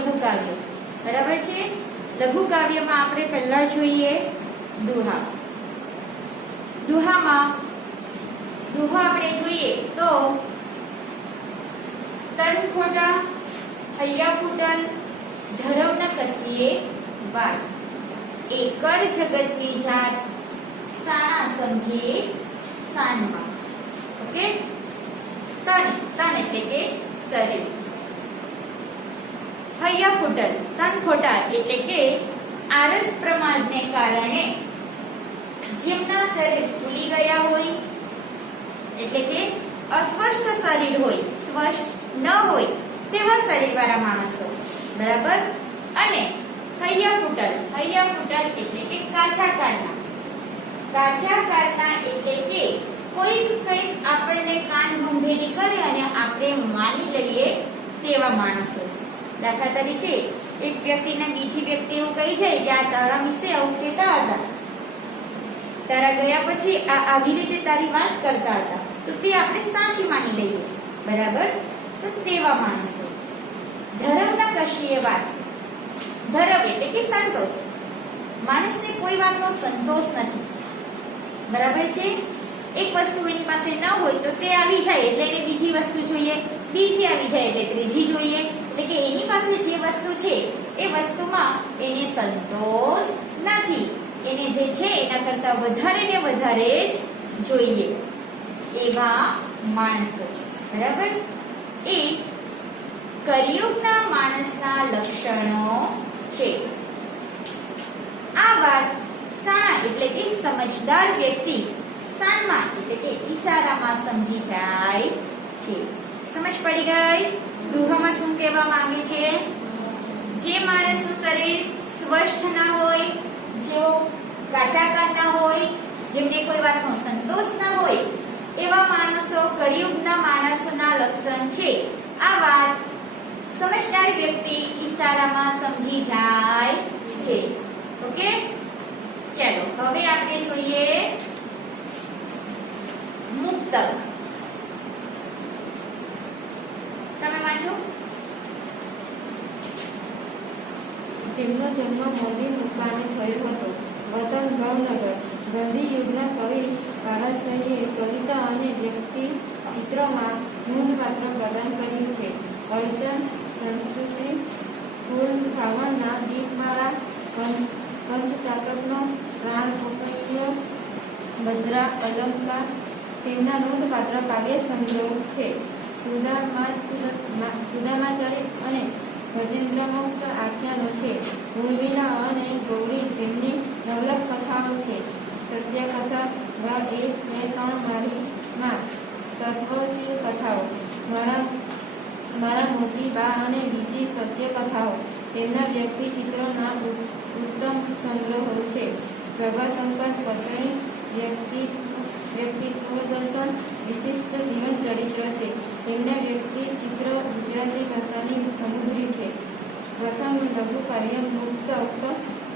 લઘુ કાવ્ય, બરાબર છે। લઘુ કાવ્યમાં આપણે પહેલા જોઈએ દુહા। દુહામાં દુહો આપણે જોઈએ તો તન ખોટા હૈયા ફૂટન ધરમ ન કસીએ વાત, એકર જગતની જાત સાણા સમજીએ સાનમાં। ઓકે, તન તન એટલે કે શરીર, હૈયા ફૂટન તન ખોટા એટલે કે આળસ પ્રમાદને કારણે જેમના શરીર ફૂલી ગયા હોય, એટલે કે અસ્વસ્થ શરીર હોય, સ્વસ્થ ન હોય તેવા શરીરવાળા માણસો, બરાબર। અને હૈયા ફૂટલ એટલે કે કાચા કાળના, કાચા કાળના એટલે કે કોઈ કંઈક આપણને કાન ભંભેરી કરે અને આપણે માની લઈએ તેવા માણસો। દાખલા તરીકે એક વ્યક્તિને બીજી વ્યક્તિ એવું કહી જાય કે આ તારા વિશે આવું કહેતા હતા, તારા ગયા પછી આવી રીતે તારી વાત કરતા હતા, તો તે આપણે સાચી માની લઈએ, બરાબર। તો તેવા માણસો। ધર્મના કશીએ વાત, ધર્મ એટલે કે સંતોષ, માણસને કોઈ વાતનો સંતોષ નથી, બરાબર છે। એક વસ્તુ એની પાસે ન હોય તો તે આવી જાય એટલે એને બીજી વસ્તુ જોઈએ, બીજી આવી જાય એટલે ત્રીજી જોઈએ, એટલે કે એની પાસે જે વસ્તુ છે એ વસ્તુમાં એને સંતોષ નથી, એને જે છે એના કરતા વધારે ને વધારે જ જોઈએ એવા માણસો છે, બરાબર। એ કલિયુગના માણસના લક્ષણો છે। આ વાત સાણા એટલે કે સમજદાર વ્યક્તિ સાનમાં એટલે કે ઈશારામાં સમજી જાય છે। સમજ પડી ગઈ? દુહામાં શું કહેવા માંગે છે? જે માણસનું શરીર સ્વસ્થ ના હોય, જેઓ કાચા કાળના હોય, જેમને કોઈ વાતનો સંતોષ ના હોય એવા માણસો કલિયુગના માણસોના લક્ષણ છે। આ વાત સમજદાર વ્યક્તિ ઈશારામાં સમજી જાય છે। ઓકે, ચાલો હવે આપણે જોઈએ મુક્તક। તમે વાંચો। તેમનો જન્મ મોદી મુકામે થયો હતો, વતન ભાવનગર। ગાંધી યુગના કવિ કારાસઈએ કવિતા અને વ્યક્તિ ચિત્રમાં નોંધપાત્ર પ્રદાન કર્યું છે। અર્ચન, સંસ્કૃતિ, ફૂલ, શ્રાવણના દીપમાળા, પંચચાકરનો પ્રાણ પોકળીઓ, ભદ્રા, અલંકાર તેમના નોંધપાત્ર કાવ્ય સંગ્રહ છે। સુદામાચરિત અને ગજેન્દ્રમોક્ષ આખ્યાનો છે। ઉર્મિલા અને ગૌરી તેમની નવલક કથાઓ છે। સત્યકથા વા 1, 2, 3 મારીમાં સત્વશીલ કથાઓ, મારા મોટી બા અને બીજી સત્ય કથાઓ તેમના વ્યક્તિ ચિત્રોના ઉત્તમ સંગ્રહો છે। પ્રભાશંકર પત્રની વ્યક્તિત્વ દર્શન વિશિષ્ટ જીવન ચરિત્ર છે। તેમના વ્યક્તિ ચિત્ર ગુજરાતી ભાષાની સમુદ્રી છે। પ્રથમ લઘુ કાવ્ય મુક્તક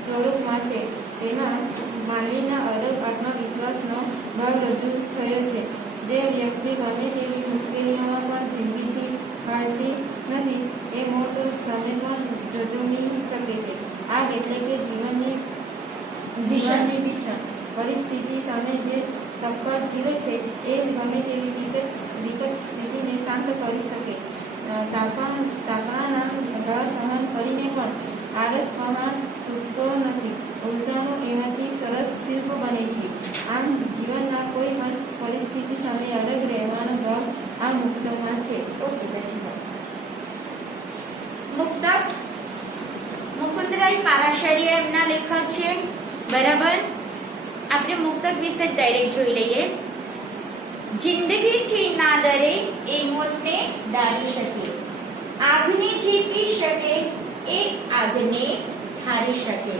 સ્વરૂપમાં છે। તેમાં માનવીના અલગ આત્મવિશ્વાસનો ભાવ રજૂ થયો છે। જે વ્યક્તિ ગમે તેવી મુશ્કેલીઓમાં પણ જિંદગીથી હારતી નથી એ મોટ સામે પણ ઝઝૂમી શકે છે। આગ એટલે કે જીવનની ભીષણ પરિસ્થિતિ સામે જે ટક્કર જીવે છે એ ગમે તેવી વિકટ સ્થિતિને શાંત કરી શકે। તાકણાના ઘા સહન કરીને પણ આળસ પહાણ તૂટતો નથી, ઉલટાનું એમાંથી સરસ શિલ્પ બને છે। આમ જીવનના કોઈ પણ પરિસ્થિતિ સામે અડગ રહેવાનો ભાવ આ મુક્તકમાં છે। ઓકે, બેસી જાઓ। મુક્તક મુકુંદરાય પારાશર્ય એમના લેખક છે, બરાબર। આપણે મુક્તક વિશે ડાયરેક્ટ જોઈ લઈએ। જિંદગીથી ના ડરે એ મોતને ડાળી શકે, આગને જીતી શકે એ આગને ઠારી શકે,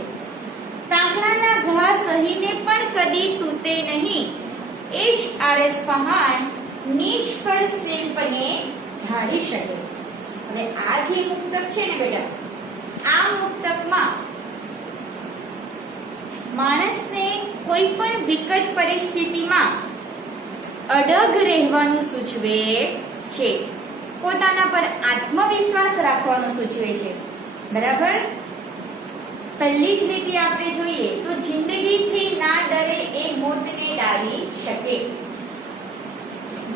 તાંકણાના ઘા સહીને પણ કદી તૂટે નહીં, એ જ આરસ પહાણ નિષ્ફળ શિલ્પને ઢાળી શકે। હવે આ જે મુક્તક છે ને બેટા, આ મુક્તકમાં માણસને કોઈ પણ વિકટ પરિસ્થિતિમાં અડગ રહેવાનું સૂચવે છે, પોતાના પર આત્મવિશ્વાસ રાખવાનું સૂચવે છે। બરાબર. પહેલી જ રીતે આપણે જોઈએ તો જિંદગીથી ના ડરે એ મોતને ડારી શકે.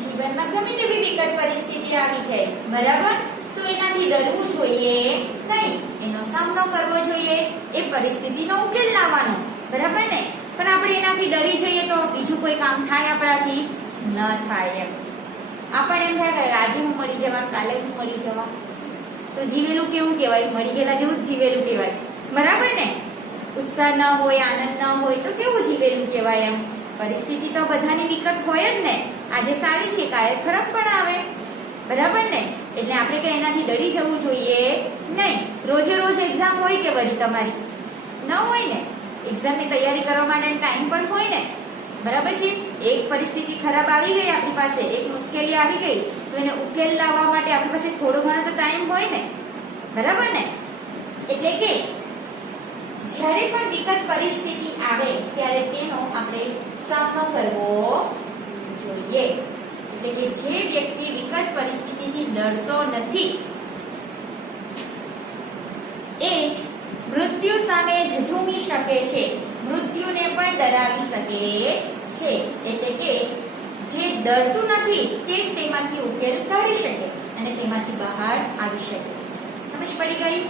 જીવનમાં ગમે તેવી વિકટ પરિસ્થિતિ આવી જાય, બરાબર, તો એનાથી ડરવું જોઈએ નહીં, એનો સામનો કરવો જોઈએ, એ પરિસ્થિતિનો ઉકેલ લાવવાનો, બરાબર ને. પણ આપણે એનાથી ડરી જઈએ તો બીજું કોઈ કામ થાય આપણાથી? ન થાય. એમ આપણને એમ થાય કે આજે હું મળી જવા, કાલે હું મળી જવા, તો જીવેલું કેવું કહેવાય? મળી ગયેલા જેવું જ જીવેલું કહેવાય, બરાબર ને. ઉત્સાહ ન હોય, આનંદ ન હોય તો કેવું જીવેલું કહેવાય? એમ પરિસ્થિતિ તો બધાની વિકટ હોય જ ને. આજે સારી છે, કાલે ખરાબ પણ આવે, બરાબર ને. એટલે આપણે કઈ એનાથી ડરી જવું જોઈએ નહીં. રોજે રોજ એક્ઝામ હોય કે વળી તમારી? ન હોય ને. એક્ઝામની તૈયારી કરવા માટે ટાઈમ પણ હોય ને, બરાબર છે. એક પરિસ્થિતિ ખરાબ આવી ગઈ આપણી પાસે, એક મુશ્કેલી આવી ગઈ, તો એને ઉકેલ લાવવા માટે આપણી પાસે થોડો ઘણો તો ટાઈમ હોય ને, બરાબર ને. એટલે કે જ્યારે પણ વિકટ પરિસ્થિતિ આવે ત્યારે તેનો આપણે સામનો કરવો જોઈએ. એટલે કે જે વ્યક્તિ વિકટ પરિસ્થિતિથી ડરતો નથી એ જ મૃત્યુ સામે ઝઝૂમી શકે છે, મૃત્યુને પણ ડરાવી શકે છે. એટલે કે જે ડરતું નથી તે જ તેમાંથી ઉકેલ કાઢી શકે અને તેમાંથી બહાર આવી શકે. સમજ પડી ગઈ?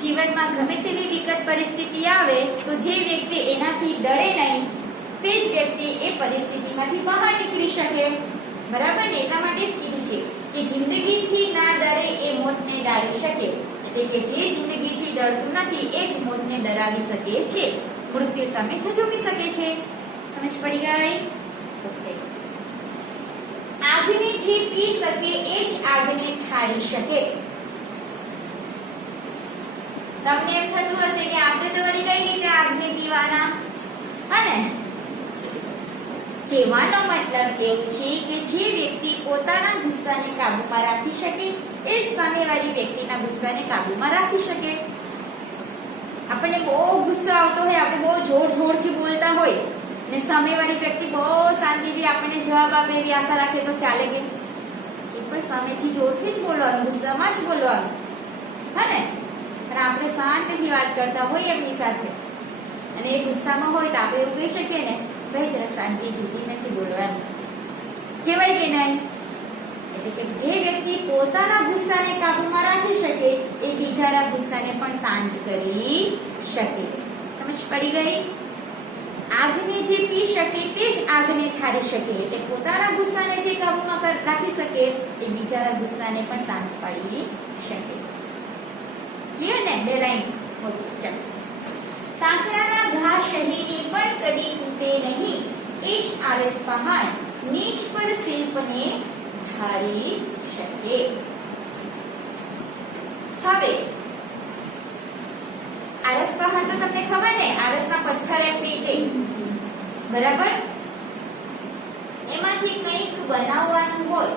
જીવનમાં ગમે તેવી વિકટ પરિસ્થિતિ આવે તો જે વ્યક્તિ એનાથી ડરે નહીં તે જ વ્યક્તિ એ પરિસ્થિતિમાંથી બહાર નીકળી શકે, બરાબર ને. એટલા માટે જ કીધું છે કે જિંદગીથી ના ડરે એ મોતને ડારી શકે. એટલે કે જે જિંદગીથી ડરતું નથી એ જ મોતને ડરાવી શકે છે, મૃત્યુ સામે ઝઝૂમી શકે છે. સમજ પડી ગઈ? ઓકે. આગને જે પી શકે એ જ આગને ઠારી શકે. તમને એમ થતું હશે કે આપણે તો વળી કઈ રીતે આગને પીવાના? હા ને. કહેવાનો મતલબ એવું છે કે જે વ્યક્તિ પોતાના ગુસ્સાને કાબૂમાં રાખી શકે એ જ સામેવાળી વ્યક્તિના ગુસ્સાને કાબૂમાં રાખી શકે. આપણને બહુ ગુસ્સો આવતો હોય, આપણે બહુ જોર જોરથી બોલતા હોય ને સામેવાળી વ્યક્તિ બહુ શાંતિથી આપણને જવાબ આપે એવી આશા રાખે તો ચાલે કે? એ પણ સામેથી જોરથી જ બોલવાનું, ગુસ્સામાં જ બોલવાનું, હા ને. અને આપણે શાંતિથી વાત કરતા હોય એમની સાથે અને એ ગુસ્સામાં હોય તો આપણે એવું કહી શકીએ ને, ભાઈ જરાક શાંતિથી નથી બોલવાનું, કહેવાય કે નહીં? એટલે કે જે વ્યક્તિ પોતાના ગુસ્સાને કાબૂમાં રાખી શકે એ બીજાના ગુસ્સાને પણ શાંત કરી શકે. સમજ પડી ગઈ? આગને જે પી શકે તે જ આગને ઠારી શકે. એટલે પોતાના ગુસ્સાને જે કાબૂમાં રાખી શકે એ બીજાના ગુસ્સાને પણ શાંત પાડી શકે. ક્લિયર ને? બે લાઈન. ઓકે, ચાલો. તાંકડાના ઘા શહીને પણ કદી તૂટે નહીં, એ જ આરસ પહાડ નીચ પર શિલ્પને ધારી શકે. હવે આરસ પહાડ તો તમને ખબર ને, આરસના પથ્થર એમ પીટે, બરાબર. એમાંથી કંઈક બનાવવાનું હોય.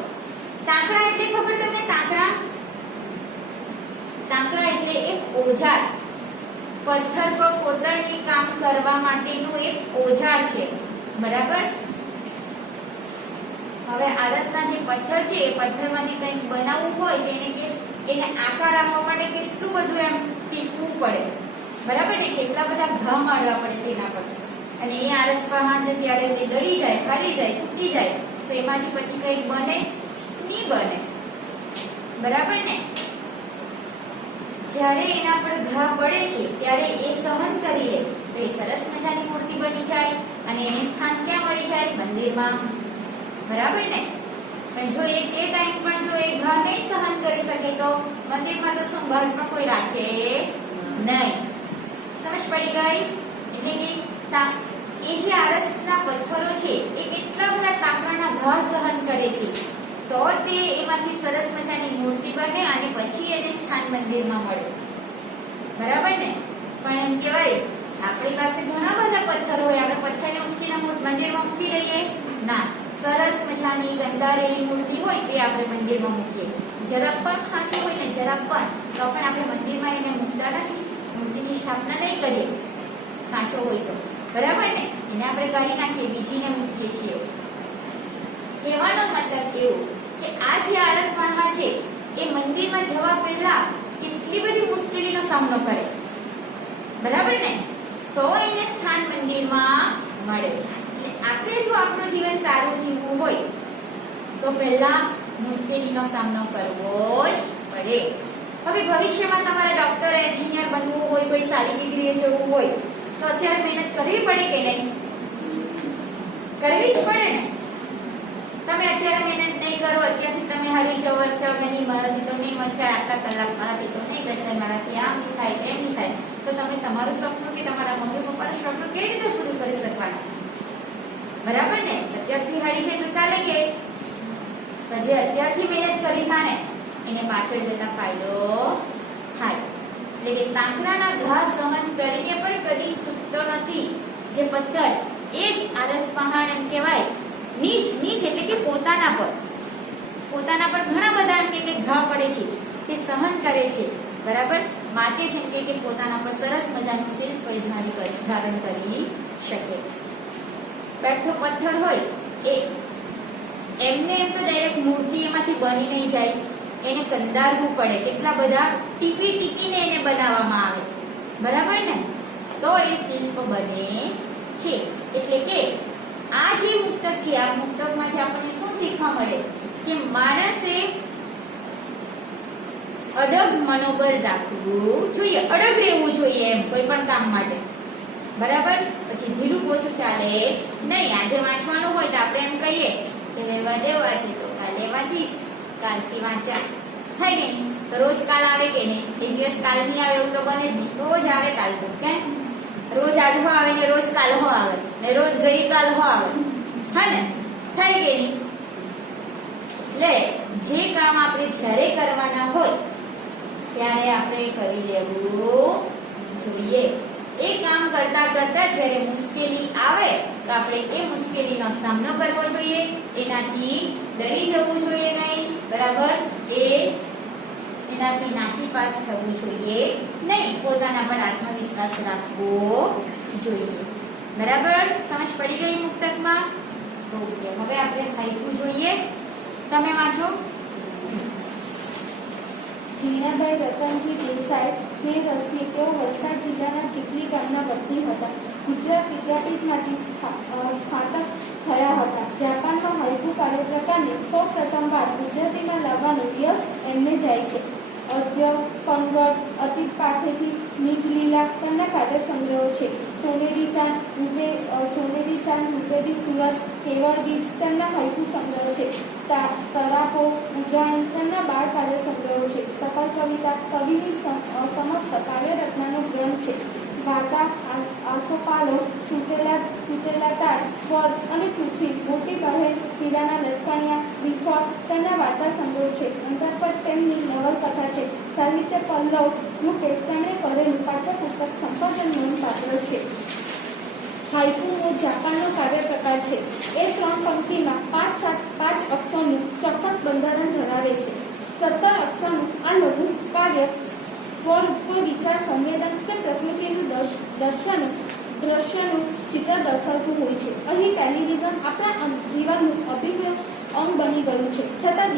તાંકડા એટલે ખબર તમને? તાંકડા એટલે એક ઓજાર, પથ્થર પર કોતરણી કામ કરવા માટેનું એક ઓજાર છે, બરાબર. હવે આરસના જે પથ્થર છે એ પથ્થરમાંથી કંઈક બનાવવું હોય તો એને આકાર આપવા માટે કેટલું બધું એમ ટીપવું પડે, બરાબર ને. કેટલા બધા ઘા મારવા પડે તેના પર. અને એ આરસ પહાડ છે ત્યારે તે ડરી જાય, ફાડી જાય, તૂટી જાય તો એમાંથી પછી કંઈક બને નહીં બને, બરાબર ને. જ્યારે એના પર ઘા પડે છે ત્યારે એ સહન કરી લે તો એ સરસ મજાની મૂર્તિ બની જાય અને એને સ્થાન ક્યાં મળી જાય? મંદિરમાં, બરાબર ને. પણ જો એ તે ટાઈમ પણ જો એ ઘા નહીં સહન કરી શકે તો મંદિરમાં તો સંભાળ પણ કોઈ રાખે નહીં. સમજ પડી ગઈ? એટલે કે એ જે આરસના પથ્થરો છે એ કેટલા બધા તાંકડાના ઘા સહન કરે છે તો તે એમાંથી સરસ મજાની મૂર્તિ બને અને પછી એને સ્થાન મંદિરમાં મળે, બરાબર ને. પણ એમ કહેવાય આપણી પાસે ઘણા બધા પથ્થરો હોય, આપણે પથ્થરને ઉચકીને મંદિરમાં મૂકી દઈએ ના. સરસ મજાની ગંધારેલી મૂર્તિ હોય તે આપણે મંદિરમાં મૂકીએ. જરાક પણ ખાંચી હોય ને જરાક પણ તો પણ આપણે મંદિરમાં એને મૂકતા નથી, મૂર્તિની સ્થાપના નહીં કરીએ ખાંચો હોય તો, બરાબર ને. એને આપણે કાઢી નાખીએ, બીજીને મૂકીએ છીએ. કહેવાનો મતલબ એવો કે આ જે આરસ પહાડ છે એ મંદિરમાં જવા પહેલા કેટલી બધી મુશ્કેલીનો સામનો કરે, બરાબર ને? તો એને સ્થાન મંદિરમાં મળે. એટલે આપણે જો આપણું જીવન સારું જીવવું હોય તો પહેલા મુશ્કેલીનો સામનો કરવો જ પડે. હવે ભવિષ્યમાં તમારે ડોક્ટર, એન્જિનિયર બનવું હોય, કોઈ સારી ડિગ્રીએ જવું હોય તો અત્યારે મહેનત કરવી પડે કે નહીં? કરવી જ પડે ને. તમે અત્યારે મહેનત નહીં કરો, અત્યારથી તમે હારી જવો તો નહીં, મારાથી તો નહીં વંચાય, આટલા કલાક મારાથી તો નહીં બેસે, મારાથી આમ નહીં થાય, એમ નહીં થાય, તો તમે તમારું સપનું કે તમારા મમ્મી પપ્પાનું સપનું કેવી રીતે પૂરું કરી શકવાના? બરાબર ને? અત્યારથી હારી જાય તો ચાલે કે? પણ જે અત્યારથી મહેનત કરી છે ને એને પાછળ જતા ફાયદો થાય. એટલે કે તાંતરાના ઘા સહન કરીને પણ કદી તૂટતો નથી જે પથ્થર, એ જ આરસ પહાડ એમ કહેવાય. નીચ એટલે કે પોતાના પર ઘણા બધા એમ કે ઘા પડે છે, તે સહન કરે છે, બરાબર? માટે જેમ કે પોતાના પર સરસ મજાનું શિલ્પ ધારણ કરી શકે. બેઠો પથ્થર હોય એ એમને એમ તો ડાયરેક્ટ મૂર્તિ એમાંથી બની નહીં જાય, એને કંદારવું પડે, કેટલા બધા ટીપીને એને બનાવવામાં આવે, બરાબર ને? તો એ શિલ્પ બને છે. એટલે કે આ જે મુક્તક છે, આ મુક્તકમાંથી આપણને શું શીખવા મળે કે માણસે અડગ મનોબળ રાખવું જોઈએ, અડગ રહેવું જોઈએ એમ કોઈ પણ કામ માટે, બરાબર? પછી ધીરું ઓછું ચાલે નહીં. આજે વાંચવાનું હોય તો આપણે એમ કહીએ કે રહેવા દેવા છે તો કાલે વાંચીશ, કાલથી વાંચ્યા, થાય કે નહીં? તો રોજ કાલ આવે કે નહીં? એક દિવસ કાલ નહીં આવે એવું તો બને જ નહીં. રોજ આવે કાલ તો, કેમ? રોજ આજ હો આવે ને રોજ કાલ હો આવે ને રોજ ગઈ કાલ હો આવે, હા ને? થાય કે નહીં? એટલે જે કામ આપણે જ્યારે કરવાના હોય ત્યારે આપણે કરી લેવું જોઈએ. એ કામ કરતા કરતા જ્યારે મુશ્કેલી આવે તો આપણે એ મુશ્કેલીનો સામનો કરવો જોઈએ, એનાથી ડરી જવું જોઈએ નહીં, બરાબર? એનાથી નાસીપાસ થવું જોઈએ નહીં, પોતાના પર આત્મવિશ્વાસ રાખવો જોઈએ, બરાબર? સમજ પડી ગઈ મુક્તકમાં? ઓકે, હવે આપણે હાઈકુ જોઈએ. તમે વાંચો. જીણાભાઈ રતનજી દેસાઈ, સ્નેહ રશ્મિ, તેઓ વલસાડ જિલ્લાના ચીખલી ગામના વતની હતા. ગુજરાત વિદ્યાપીઠમાંથી સ્નાતક થયા હતા. જાપાનમાં હાઈકુ કાર્યપ્રકારને સૌ પ્રથમવાર ગુજરાતીમાં લાવવાનો યશ એમને જાય છે. અર્ધ્ય, પંગળ, અતીત પાઠેથી નીચલીલા તેમના કાર્ય સંગ્રહો છે. સોનેરી ચાંદ, રૂપેરી સૂરજ, કેવળ બીજ તેમના હાઈકુ સંગ્રહ છે. તરાપો, ઉજાયન તેમના બાળ કાર્ય સંગ્રહો છે. સફળ કવિતા કવિની સમસ્ત કાવ્યરત્નાનો ગ્રંથ છે. વાર્તા, આસોપાલો, તૂટેલા તાર, સ્વર અને પૃથ્વી, મોટી બહેન, હીરાના લટકાણિયા, શ્રીફળ તેમના વાર્તા સંગ્રહ છે. અંતરપટ તેમની નવલકથા છે. સાહિત્ય પલ્લવ રૂપે તેમણે કરેલું પાઠ્યપુસ્તક સંપાદન નોંધપાત્ર છે. હાઈકુ જાપાનનો કાર્ય પ્રકાર છે. એ 3 પંક્તિમાં 5 અક્ષરનું ચોક્કસ બંધારણ ધરાવે છે. 17 અક્ષરનું આ લઘુ કાર્ય સ્વરૂપ કોઈ વિચાર, સંવેદન કે પ્રકૃતિનું દ્રશ્યનું ચિત્ર દર્શાવતું હોય છે. અહીં ટેલિવિઝન આપણા જીવનનું અભિન્ન અંગ બની ગયું છે. છતાં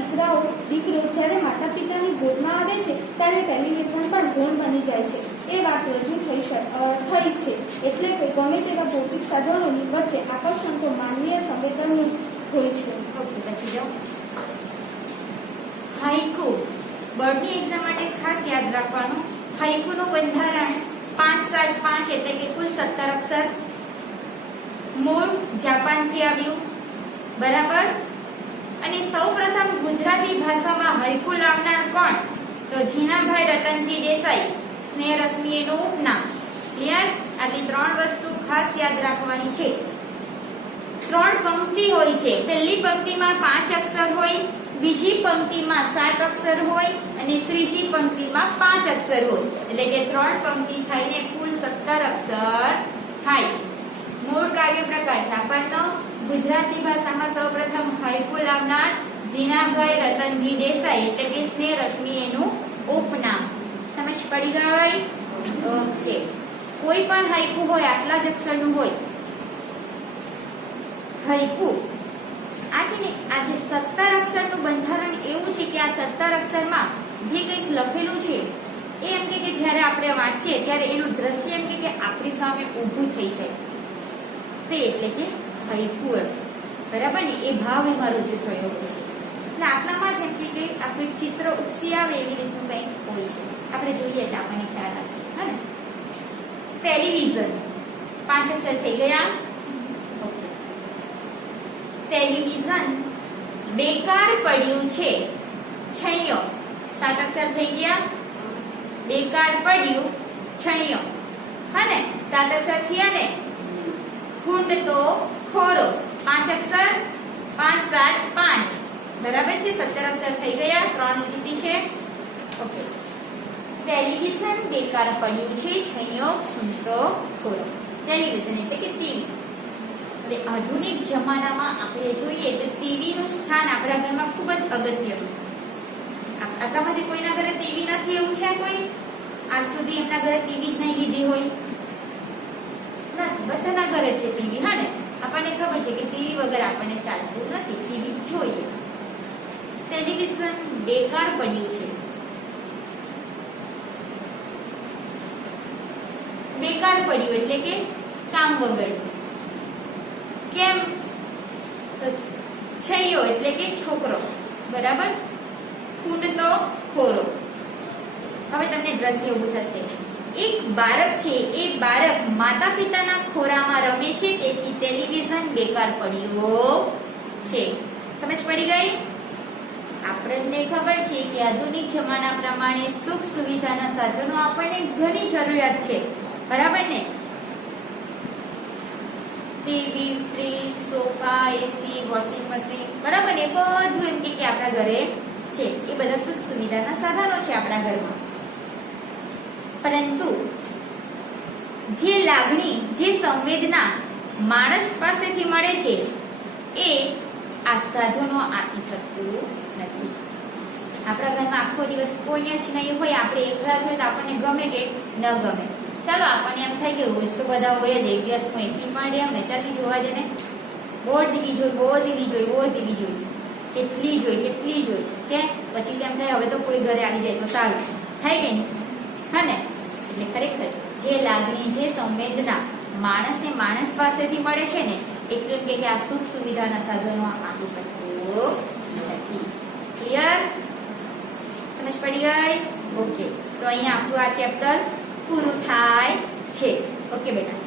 દીકરો જ્યારે માતા પિતાની ગોદમાં આવે છે ત્યારે ટેલિવિઝન પણ ગૌણ બની જાય છે. એ વાત રજૂ થઈ છે. એટલે કે ગમે તેવા ભૌતિક સાધનોની વચ્ચે આકર્ષણ તો માનવીય સંવેદનનું જ હોય છે. ઓકે, બેસી જાઓ. હાઈકુ બોર્ડની એક્ઝામ માટે ખાસ યાદ રાખવાનું. હાઈકુનું બંધારણ 5-7-5 એટલે કે કુલ 17 અક્ષર. મૂળ જાપાનથી આવ્યું, બરાબર? અને સૌપ્રથમ ગુજરાતી ભાષામાં હાઈકુ લાવનાર કોણ? તો જીણાભાઈ રતનજી દેસાઈ, સ્નેહ રશ્મિ એનું ઉપનામ. ક્લિયર? આટલી 3 વસ્તુ ખાસ યાદ રાખવાની છે. 3 પંક્તિ હોય છે. પહેલી પંક્તિમાં 5 અક્ષર હોય, બીજી પંક્તિમાં 7 અક્ષર હોય અને ત્રીજી પંક્તિમાં 5 અક્ષર હોય. એટલે કે 3 પંક્તિ થઈને કુલ 17 અક્ષર થાય. મૂળ કાવ્ય પ્રકાર જાપાનનો. ગુજરાતી ભાષામાં સૌપ્રથમ હાઈકુ લાવનાર જીણાભાઈ રતનજી દેસાઈ એટલે કે સ્નેહ રશ્મિ એનું ઉપનામ. સમજ પડી ગઈ? ઓકે. કોઈ પણ હાઈકુ હોય આટલા જ અક્ષરનું હોય. હાઈકુ આ છે ને, આ જે 17 અક્ષરનું બંધારણ એવું છે કે આ 17 અક્ષરમાં જે કંઈક લખેલું છે એ એમ કે જ્યારે આપણે વાંચીએ ત્યારે એનું દ્રશ્ય એમ કે આપણી સામે ઊભું થઈ જાય તે એટલે કે હૈકુ. બરાબર ને, એ ભાવ એમાં રજૂ થયો હોય છે. એટલે આપણામાં જેમ કે આપણે ચિત્ર ઉપસી આવે એવી રીતનું કંઈક હોય છે. આપણે જોઈએ એટલે આપણને ખ્યાલ આવશે. હા ને, ટેલિવિઝન 5 અક્ષર થઈ ગયા. ઓકે, ટેલિવિઝન બેકાર પડ્યું છે. છૈયો 7 અક્ષર થઈ ગયા. બેકાર પડ્યું છૈયો. હા ને, 7 અક્ષર થયા ને. ખૂંદતો ખોરો 5 અક્ષર, 5 7 5. બરાબર છે, 17 અક્ષર થઈ ગયા. 3 લીટી છે. ઓકે, ટેલિવિઝન બેકાર પડ્યું છે. છૈયો ખૂંદતો ખોરો. ટેલિવિઝન એટલે કે ટીવી. હવે આધુનિક જમાનામાં આપણે જોઈએ તો ટીવી નું સ્થાન આપણા ઘરમાં ખૂબ જ અગત્યનું. આટલામાંથી કોઈના ઘરે ટીવી નથી એવું છે? કોઈ આજ સુધી એમના ઘરે ટીવી જ નહીં લીધી હોય? નથી, બધાના ઘરે છે ટીવી. હા ને, આપણને ખબર છે કે ટીવી વગર આપણને ચાલતું નથી, ટીવી જોઈએ. ટેલિવિઝન બેકાર પડ્યું છે. બેકાર પડ્યું એટલે કે કામ વગર. કેમ? છૈયો એટલે કે છોકરો. બરાબર, ખૂંદતો ખોરો. હવે તમને દ્રશ્ય ઊભું થશે. એક બાળક છે, એ બાળક માતા પિતાના ખોરામાં રમે છે, તેથી ટેલિવિઝન બેકાર પડ્યું છે. સમજ પડી ગઈ? આપણને ખબર છે કે આધુનિક જમાના પ્રમાણે સુખ સુવિધાના સાધનો આપણને ઘણી જરૂરિયાત છે. બરાબર ને? ટીવી, ફ્રીજ, સોફા, એસી, વોશિંગ મશીન. બરાબર ને, બધું એમ કે આપણા ઘરે છે. એ બધા સુખ સુવિધાના સાધનો છે આપણા ઘરમાં. પરંતુ જે લાગણી, જે સંવેદના માણસ પાસેથી મળે છે એ આ સાધનો આપી શકતું નથી. આપણા ઘરમાં આખો દિવસ કોઈ જ નહીં હોય, આપણે એકલા જોઈએ તો આપણને ગમે કે ન ગમે. ચાલો, આપણને એમ થાય કે રોજ તો બધા હોય જ, એક દિવસ કોઈ એકલી માંડે એમ ને ચાલતી જોવા દે ને. બહુ ટીવી જોઈ, બહુ ટીવી જોઈ, બહુ ટીવી જોઈ, કેટલી જોઈ કે પછી કેમ થાય હવે તો કોઈ ઘરે આવી જાય તો સારું થાય કે નહીં? હા ને, એટલે ખરેખર જે લાગણી, જે સંવેદના માણસને માણસ પાસેથી મળે છે ને, એટલું કે આ સુખ સુવિધાના સાધનો આપી શકતું નથી. ક્લિયર? સમજ પડી ગઈ? ઓકે, તો અહીંયા આપણું આ ચેપ્ટર પૂરું થાય છે. ઓકે બેટા.